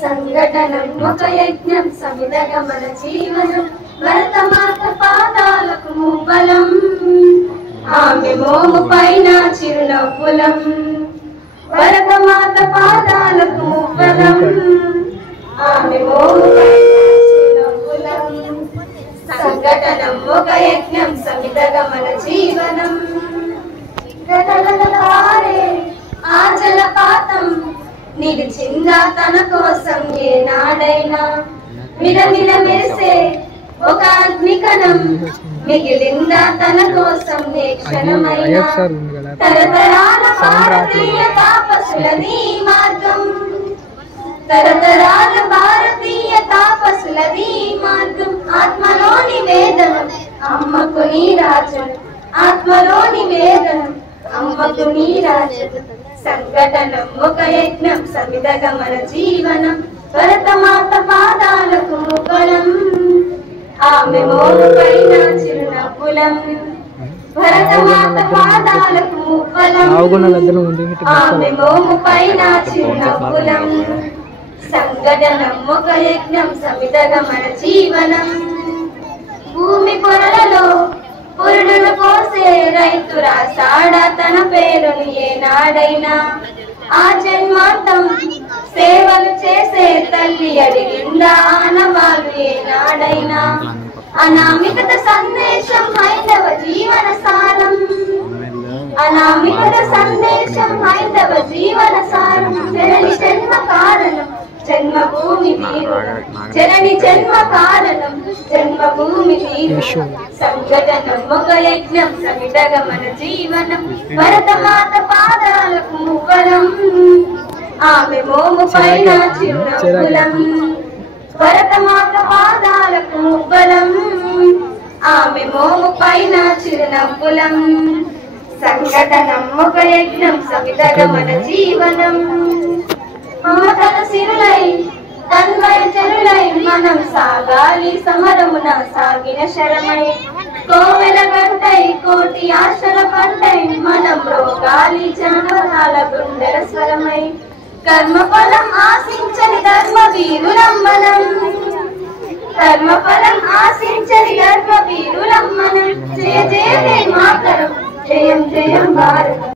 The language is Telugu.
సంఘటనం ఒక యజ్ఞం సమిధగమన జీవనం భరతమాత పాదాలకు మూబలం ఆమె మోము పైన చిరునవ్వులం భరతమాత పాదాలకు మూబలం ఆమె మోము పైన చిరునవ్వులం సంఘటనం ఒక యజ్ఞం సమిధగమన జీవనం ఆ జలపాతం నిలిచిందా తన కోసం ఏనాడైనా మిలమిల మెరిసే ఒక అగ్నికణం మిగిలిందా తన కోసం ఏ క్షణమైనా తరతరాల భారతీయ తాపసులది మార్గం తరతరాల భారతీయ తాపసులది మార్గం ఆత్మలోని వేదనం అమ్మకు నీరాజనం ఆత్మలోని వేదనం అమ్మకు నీరాజనం సంఘటనం ఒక యజ్ఞం సమిధగమన జీవనం భరతమాత పాదాలకు మూబలం ఆమె మోము పైన చిరునవ్వులం భరతమాత పాదాలకు మూబలం ఆమె మోము పైన చిరునవ్వులం సంఘటనం ఒక యజ్ఞం సమిధగమన జీవనం భూమి పొరలలో పురుడును పోసే రైతు రాసాడా తన పేరుని ఏనాడైనా ఆ జన్మాంతం సేవలు చేసే తల్లి అడిగిందా ఆనవాలు ఏనాడైనా అనామికత సందేశం హైందవ జీవన సారం అనామికత సందేశం హైందవ జీవన సారం జనని జన్మ కారణం జన్మభూమి జనని జన్మ కారణం జన్మభూమి సంఘటనం ఒక యజ్ఞం సమిధగమన జీవనం భరతమాత పాదాలకు మూబలం ఆమె మోము పైన చిరునవ్వులం భరతమాత పాదాలకు మూబలం ఆమె మోము పైన చిరునవ్వులం సంఘటనం ఒక యజ్ఞం సమిధగమన జీవనం మమతల సిరులై తన్మయ చెరులై మనం సాగాలి సమరమున సాగిన శరమై కోవెల గంటై కోటి ఆశల పంటై మనం రోగాలి జనవరాల గుండెల స్వరమై కర్మఫలం ఆశించని ధర్మ వీరులం మనం కర్మఫలం ఆశించని ధర్మ వీరులం మనం జయ జయ మాతరం జయం జయం భారతం.